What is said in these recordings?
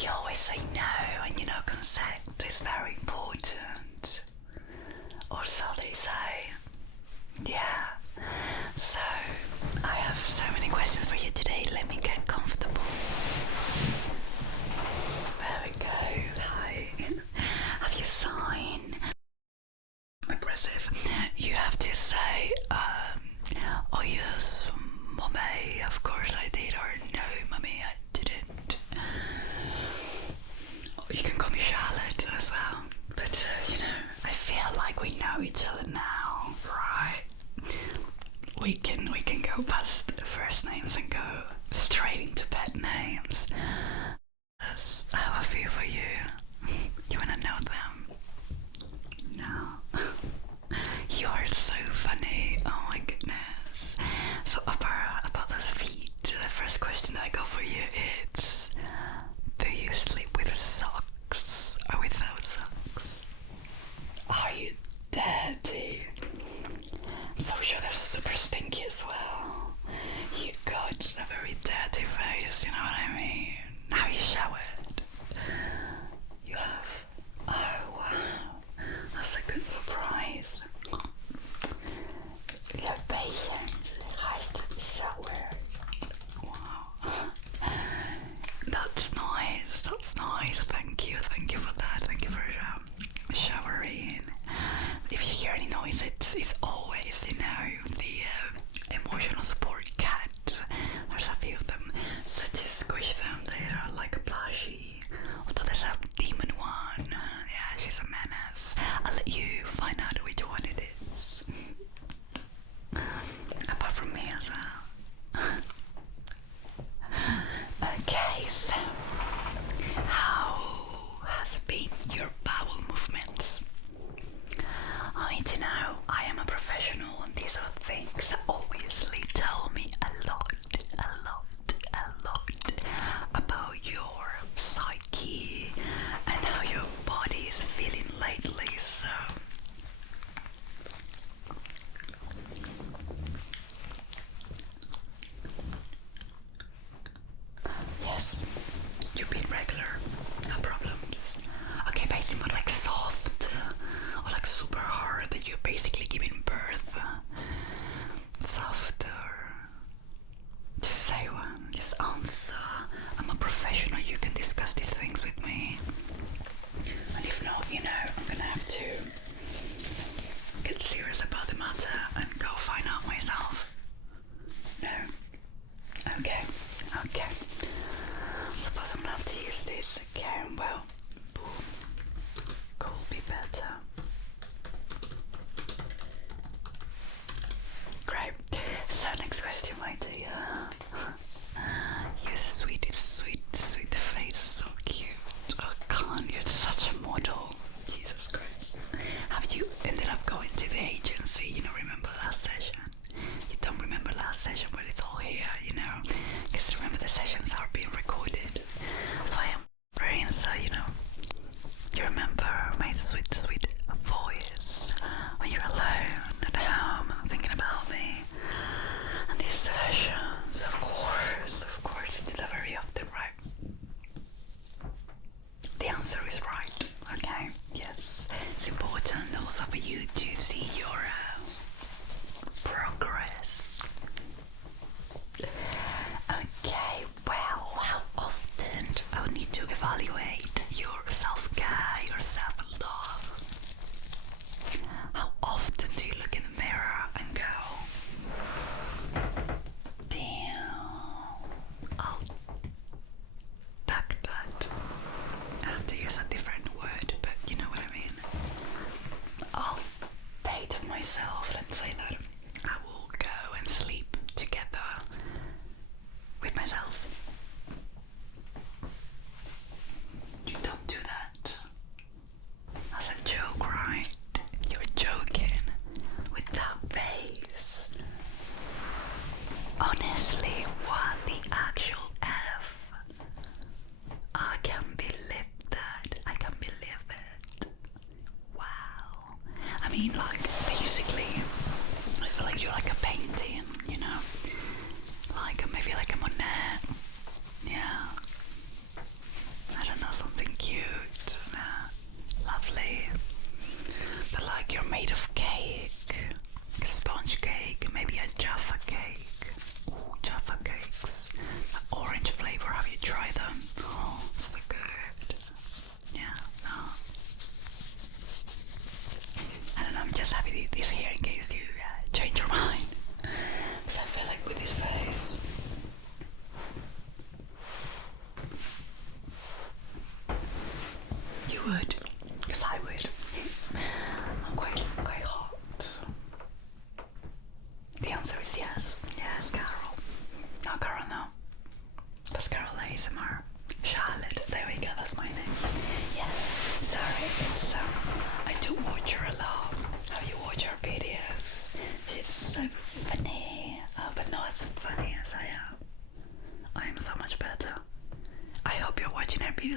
You always say no, and you know consent is very important. Or so they say. Yeah. So, I have so many questions for you today. Let me get comfortable. There we go. Hi. Have you signed? Aggressive. You have to say, oh yes, mommy, of course I did, or no, mommy, I didn't. Or you can call me Charlotte as well, but I feel like we know each other now, right? We can go past first names and go straight into pet names. Yes, I have a few for you. You wanna know them? No. You are so funny. Oh my goodness. So about those feet, the first question that I got for you is, do you sleep with socks or without socks? Are you dirty? I'm so sure they're super stinky as well. You got a very dirty face, you know what I mean? Have you showered? You have? Oh wow, that's a good surprise. Your patient has showered. Wow. That's nice, thank you for that, thank you for showering. If you hear any noise, it's always, the emotional support cat. There's a few of them, so just squish them, they're like a plushie. Although there's a demon one, yeah, she's a menace. I'll let you find out which one it is. Apart from me as well. Okay, so how has been your bowel movements? I need to know. I am a professional and these are things that obviously tell me a lot about your psyche and how your body is feeling lately, so yes, you've been regular, no problems. Okay, basically what, like soft or like super hard that you're basically giving birth? Soft or just say one, just answer. I'm a professional, you can discuss these things with me. And if not, I'm gonna have to get serious about the matter and go find out myself. No? Okay. Suppose I'm gonna have to use this. Okay, well, boom. Could be better. Great. So next question, my dear. Your sweet face, so cute. Oh, you're such a model. Jesus Christ. Have you ended up going to the agency? Remember last session? You don't remember last session, but it's all here, because remember the sessions are being recorded. So I am praying, so you remember my sweet voice when you're alone at home thinking about me. And these sessions, of course, do that very often, right? The answer is right, okay? Yes, it's important also for you to see your progress. Okay, well, how often I would need to evaluate your self-care, your self-love? How often do you look in the mirror and go, damn, I'll tack that? I have to use a different word, but you know what I mean. I'll date myself.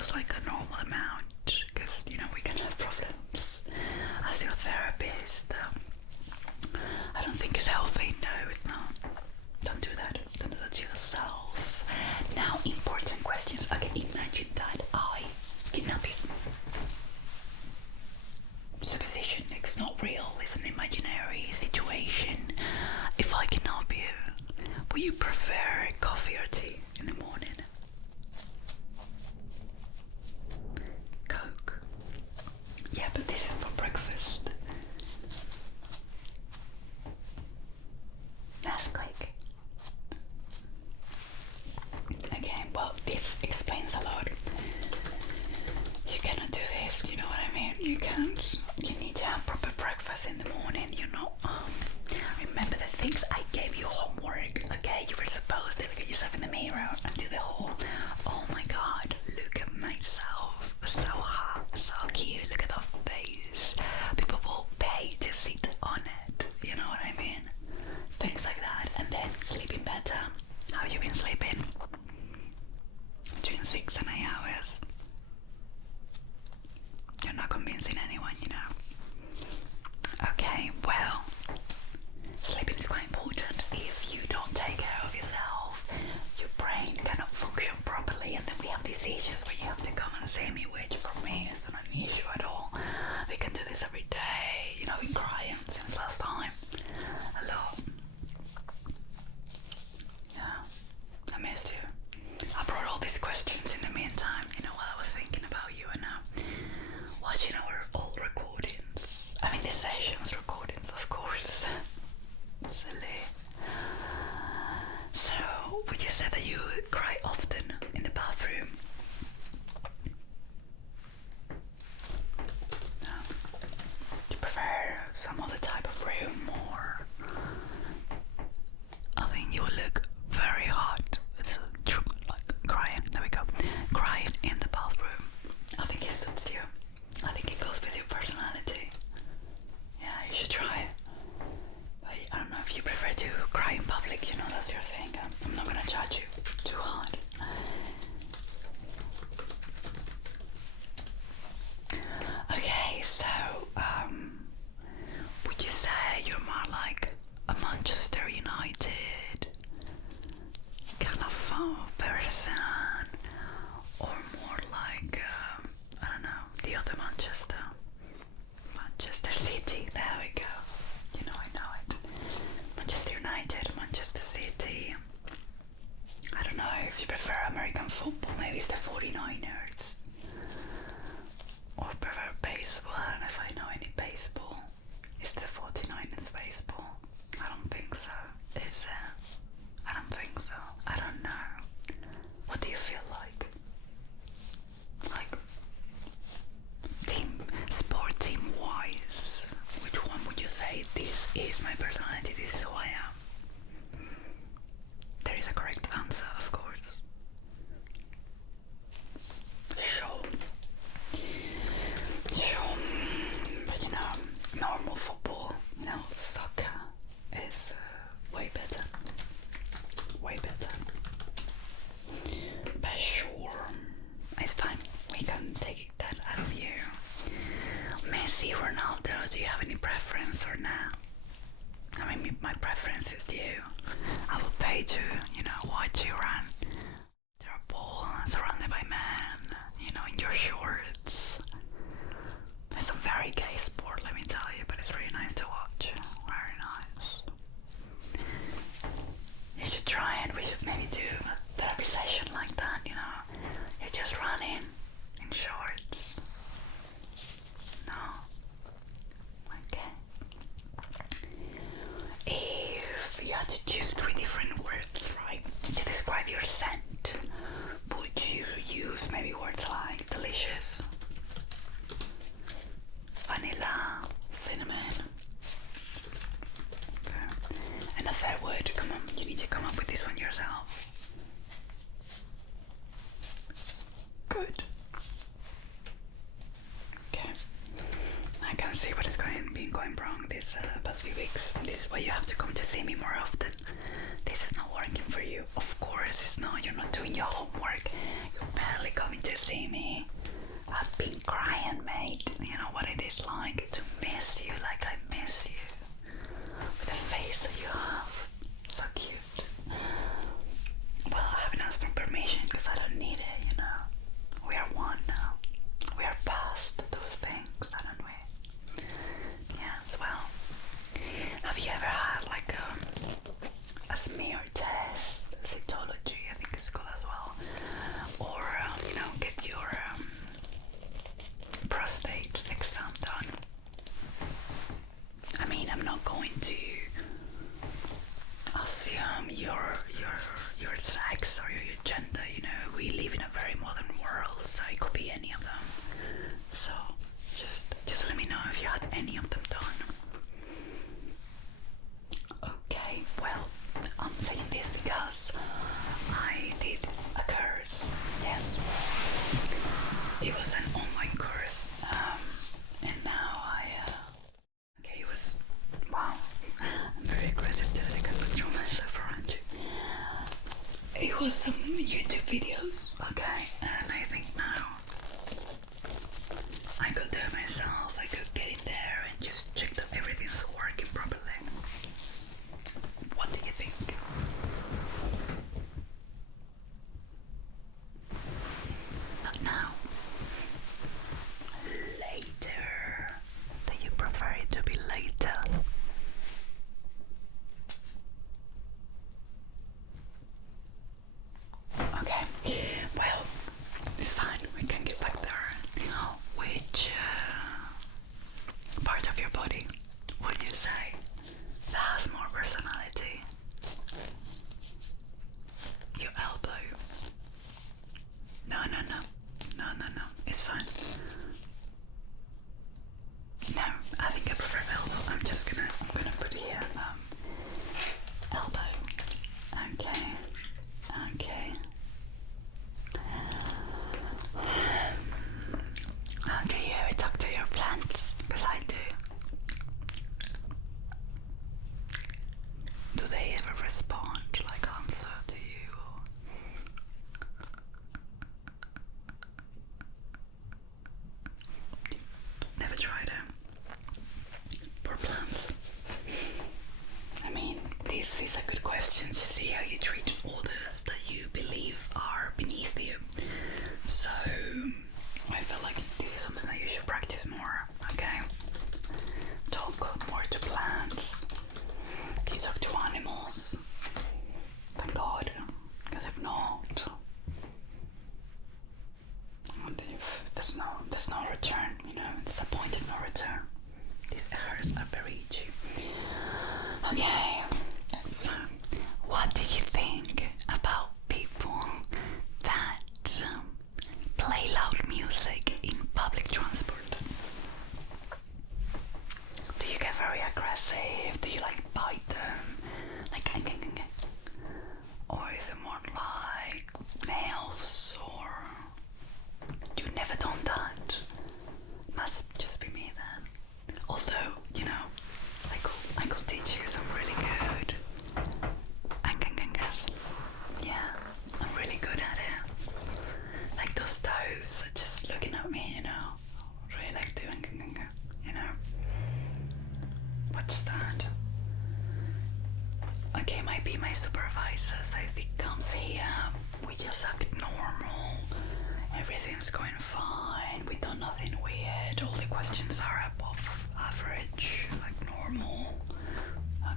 just like a normal amount, because you know we can have problems as your therapist. I don't think it's healthy. No, it's not. Don't do that. Don't do that to yourself. Now, important questions. Okay, imagine that I kidnap you. Supposition, it's not real, it's an imaginary situation. If I kidnap you, would you prefer coffee or tea in the morning? Coke. Yeah, but this is for breakfast. That's quick. Okay, well, this explains a lot. You cannot do this, you know what I mean? You can't. You need to have proper breakfast in the morning, you know. Remember the things I gave you homework, okay? You were supposed to look at yourself in the mirror and do the whole, oh my god, look at myself, so hot, so cute, look at the face. People will pay to sit on it, you know what I mean? Things like that. And then sleeping better. How have you been sleeping? Between 6 and 8 hours. You're not convincing anyone, you know. Okay, well, sleeping is quite important. If you don't take care of yourself, your brain cannot function properly, and then we have these issues where you have to come and see me, which for me is not an issue at all. We can do this every day. You know, I've been crying since last time. Hello. Yeah, I missed you. I brought all these questions in the meantime, you know, while I was thinking about you and watching our old recordings. I mean, the sessions recordings, of course. Silly. So, would you say that you cry often in the bathroom? No. Do you prefer some other type of room, or I think you will look very hot. It's like crying. There we go. Crying in the bathroom. I think it suits you. I think it goes with your personality. Yeah, you should try it. But I don't know if you prefer to cry in public. You know, that's your thing. I'm not gonna judge you too hard. Okay, so would you say you're more like a Manchester United kind of person, or more like I don't know, the other Manchester City? There we go. You know, I know it. Manchester United, Manchester City. I don't know if you prefer American football. Maybe it's the 49ers. Or prefer baseball. I don't know if I know any baseball. Is the 49ers baseball? I don't think so. Is it? I don't think so. I don't know. What do you feel like? Like sport team wise, which one would you say, this is my personality, this is who I am? There is a correct answer, of course. Sure. But you know, normal football, you know, soccer is way better. Way better. But sure, it's fine. We can take that out of you. Messi, Ronaldo, do you have any preference or not? I mean, my preference is you. I will pay to, you know, watch you run through a ball surrounded by men, you know, in your shorts. It's a very gay sport, let me tell you, but it's really nice to watch. Very nice. You should try it. We should maybe do a therapy session like that, you know. You're just running in shorts. No? Okay. If you had to choose 3 different words, right, to describe your scent, would you use maybe words like delicious, vanilla, cinnamon? Okay. And a 3rd word, come on, you need to come up with this one yourself. Good. Okay. I can see what is been going wrong this past few weeks. This is why you have to come to see me more often. This is not working for you. Of course it's not. You're not doing your homework. You're barely coming to see me. any of them done? Okay, well, I'm saying this because I did a course. Yes, it was an online course, and now okay, it was, wow, I'm very aggressive today, I can't control myself around you. It was some YouTube videos, okay, and I think now I could do it myself. I could get in there and just check that everything's working properly. What do you think? Not now. Later. Do you prefer it to be later? Okay, well, it's fine, we can get back there. Which part of your body would you say that has more personality? Your elbow? No, it's fine. No, I think I prefer elbow. I'm gonna put here, elbow. Okay. Do you ever talk to your plants? Because I do. Do they ever respond, like answer to you? Never tried them. Poor plants. I mean, this is a good question to see how you treat others that you believe are beneath you. So I feel like this is something that you should practice more, okay? Talk more to plants. Do you talk to animals? Thank God, because if not, there's no return, you know, it's a point of no return. These errors are very itchy. Okay, so what do you think about people that play loud music in public transport? Do you get very aggressive? Do you like bite them? Like, or is it more like nails? Or you've never done that? Must just be me then. Although, you know, I could teach you some really good angangangas. Yeah, I'm really good at it. Like those toes are just looking at me, you know. Really like doing anganganga, you know. What's that? Okay, might be my supervisor, so if he comes here, we just act normal. Everything's going fine. We do nothing weird. All the questions are above average, like normal.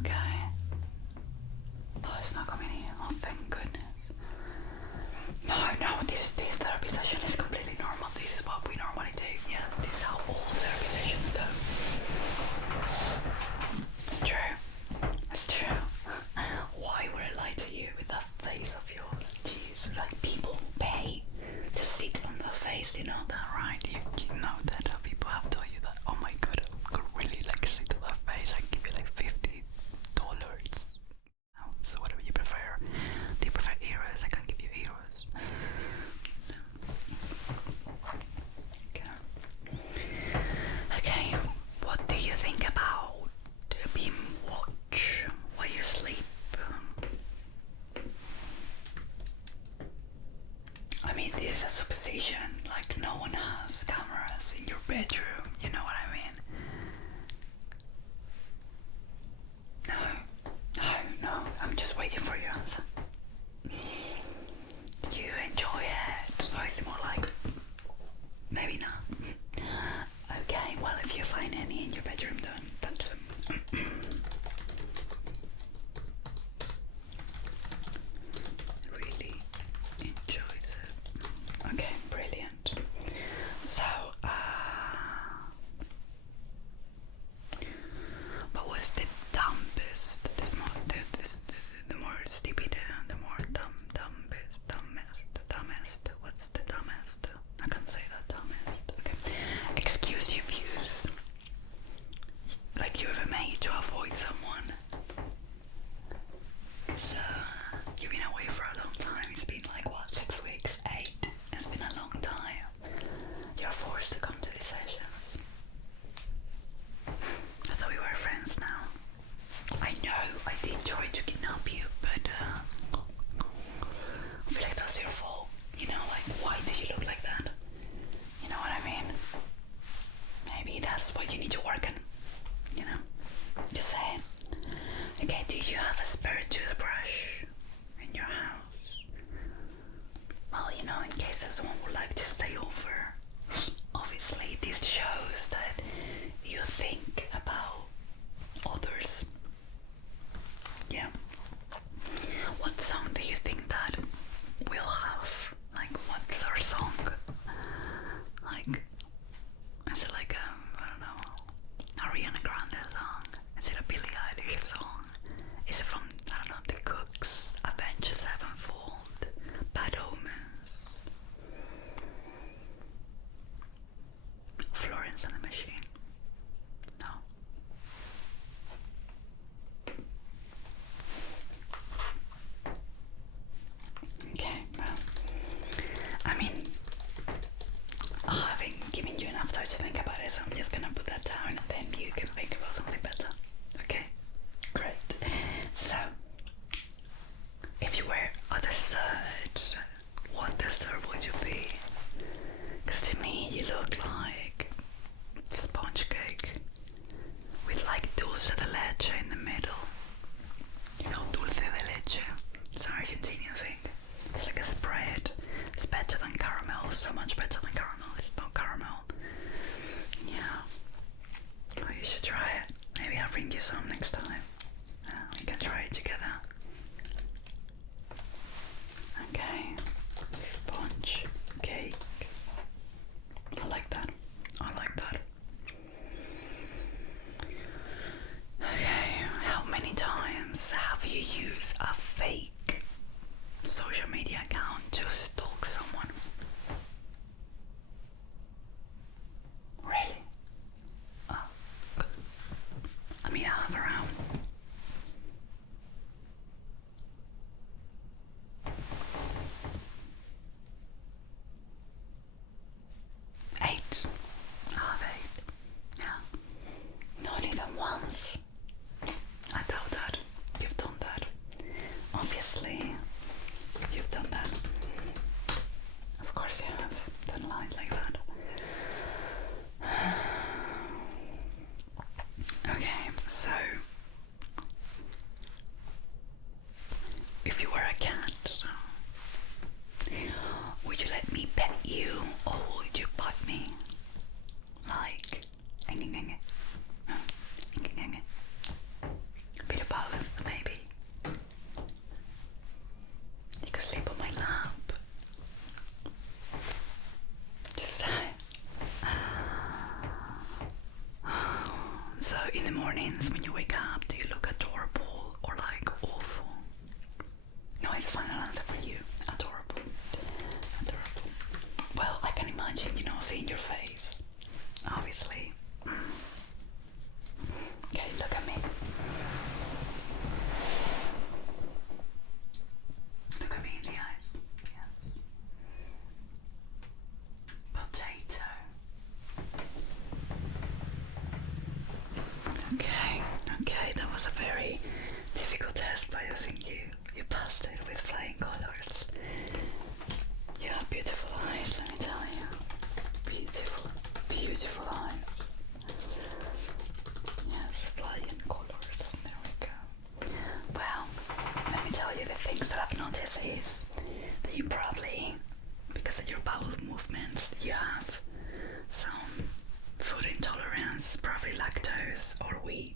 Okay. Oh, it's not coming here. Oh, thank goodness. No, this therapy session is completely normal. This is what we normally do. Yeah, this is how all therapy sessions go. It's true. It's true. Why would I lie to you with that face of yours? Jeez, like people pay to sit on the face, you know that, right? You know that people have told you that. Oh my God, I could really like sit on the face. I give you like $50. So whatever you prefer. Do you prefer euros? I can give you euros. Okay, what do you think about being watched while you sleep? I mean, this is a supposition, like no one has cameras in your bedroom, you know what I mean? No, I'm just waiting for your answer. Do you enjoy it? Or is it more like, maybe not? Okay, well, if you find any in your bedroom, then that's really enjoys it. Okay, brilliant. So, what was the dumbest, the more stupid, the more dumbest, what's the dumbest? I can't say that, dumbest. is what you need to work on, you know? Just saying. Okay, do you have a spare toothbrush in your house? Well, you know, in case someone would like to stay over. Obviously, this shows that you think about others. Yeah. What song do you think that we'll have? Like, what's our song? Like, is it like a, I don't know, Ariana Grande song? Is it a Billie Eilish song? Is it from, I don't know, The Cooks, Avenged Sevenfold, Bad Omens, Florence and the Machine? No. Okay, well, I mean, I haven't given you enough time to think about it, so I'm just gonna put that down and then you can think about something better. Okay, great. So, if you were a dessert, what dessert would you be? Because to me, you look like sponge cake with like dulce de leche in the middle. You know, dulce de leche. It's an Argentinian thing. It's like a spread. It's better than caramel, so much better than caramel. It's not caramel. Yeah. Oh, you should try it. Maybe I'll bring you some next time. We can try it together. Okay. Sponge cake. I like that. I like that. Okay. How many times have you used a fake social media account to stalk someone? Really? Oh, good. I mean, I have around 8. I have 8. Yeah. Not even once. I doubt that. You've done that. Obviously, you've done that. Of course you have. Don't lie like that. Okay, so if you were a cat, would you let me pet you or would you bite me? Like, a bit of both, maybe. You could sleep on my lap. Just say. So in the mornings when you wake up, do you look adorable or like awful? No, it's fine, I'll answer for you. Adorable. Adorable. Well, I can imagine, you know, seeing your face. Obviously. Okay, look at me. Look at me in the eyes. Yes. Potato. Okay, that was a very difficult test, but I think you passed it with flying colors. You have beautiful eyes, let me tell you. Beautiful, beautiful eyes. Yes, flying colors. There we go. Well, let me tell you the things that I've noticed is that you probably, because of your bowel movements, you have some food intolerance, probably lactose or wheat.